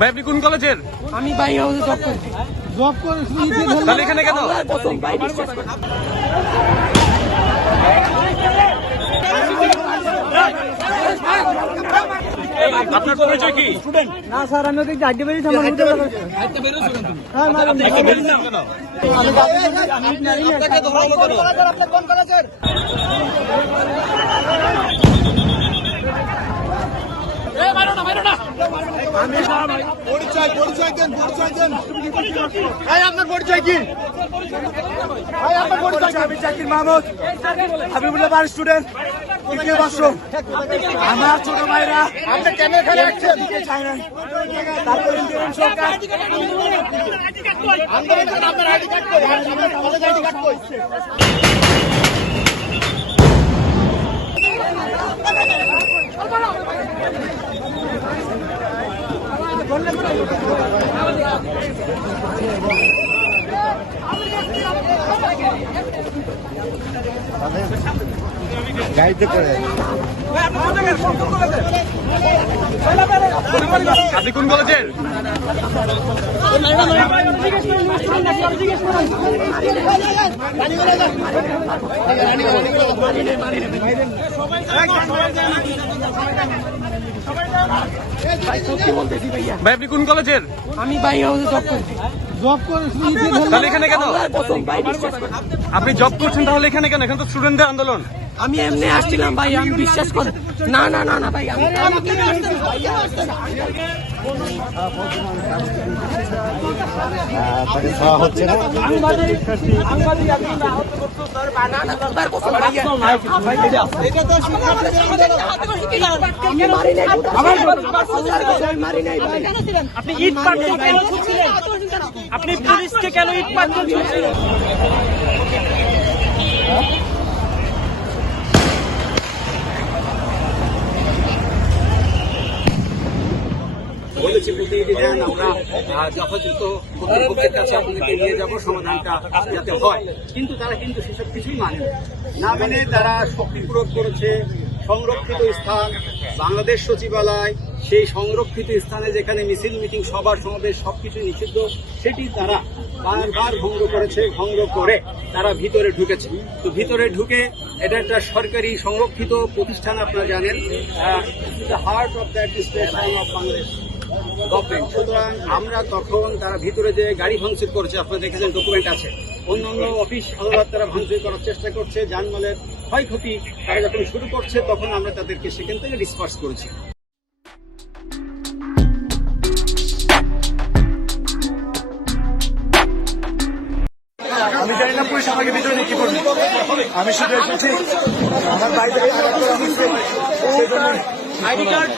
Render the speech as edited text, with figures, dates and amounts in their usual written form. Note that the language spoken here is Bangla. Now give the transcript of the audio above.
ভাই আপনি কোন কলেজের? আমি ভাই হাউসে জব করি তাহলে এখানে কেন? আপনার পরিচয় কি? না স্যার, আমি ওদিকে আড্ডা বেরিয়েছি। আপনার পরিচয় কি? আমি জাকির মাহমুদ, হাবিবুল্লাহ বার স্টুডেন্ট, তৃতীয় বর্ষ। আমার ছোট ভাইরা আপনি কেন এখানে আসছেন? তারপর ইন্টারিম সরকার আন্দোলন করেন, আপনার আইডি কার্ড কই? আপনার কলেজ আইডি কার্ড কই? গাইতে করে আপনি কোন কলেজের? ভাই আপনি কোন কলেজের? আমি ভাই হাউসে জব করি। তাহলে এখানে কেন? আপনি জব করছেন তাহলে এখানে কেন? এখানে তো স্টুডেন্টদের আন্দোলন। আমি এমনি আসছিলাম ভাই, আমি বিশ্বাস করেন। না না না না ভাই, হচ্ছে না। আপনি ইট পাটকেল কেন ছুটছিলেন? আপনি পুলিশকে কেন ইট পাটকেল ছুটছিলেন? বলেছি প্রতিনিধি দেন, আমরা যথাযথ কর্তৃপক্ষের কাছে আপনাদেরকে নিয়ে যাব, সমাধানটা যাতে হয়। কিন্তু তারা কিন্তু সেসব কিছুই মানে না মেনে তারা শক্তি প্রয়োগ করেছে। সংরক্ষিত স্থান বাংলাদেশ সচিবালয়, সেই সংরক্ষিত স্থানে যেখানে মিছিল মিটিং সভা সমাবেশ সবকিছু নিষিদ্ধ, সেটি তারা বারবার ভঙ্গ করেছে। ভঙ্গ করে তারা ভিতরে ঢুকেছে। তো ভিতরে ঢুকে এটা একটা সরকারি সংরক্ষিত প্রতিষ্ঠান, আপনারা জানেন, heart of the administration of Bangladesh government. সুতরাং আমরা তখন তারা ভিতরে যে গাড়ি ভাঙচুর করেছে, আপনারা দেখেছেন, ডকুমেন্ট আছে। অন্যান্য অফিস আদালত তারা ভাঙচুর করার চেষ্টা করছে, জানমালের ক্ষয়ক্ষতি তারা যখন শুরু করছে তখন আমরা তাদেরকে সেখান থেকে ডিসপার্স করেছি। আমি জানি না পুলিশ আমাকে ভিতরে নিয়ে কি করবে। আমি শুধু এসেছি আমার বাইরে আইডি কার্ড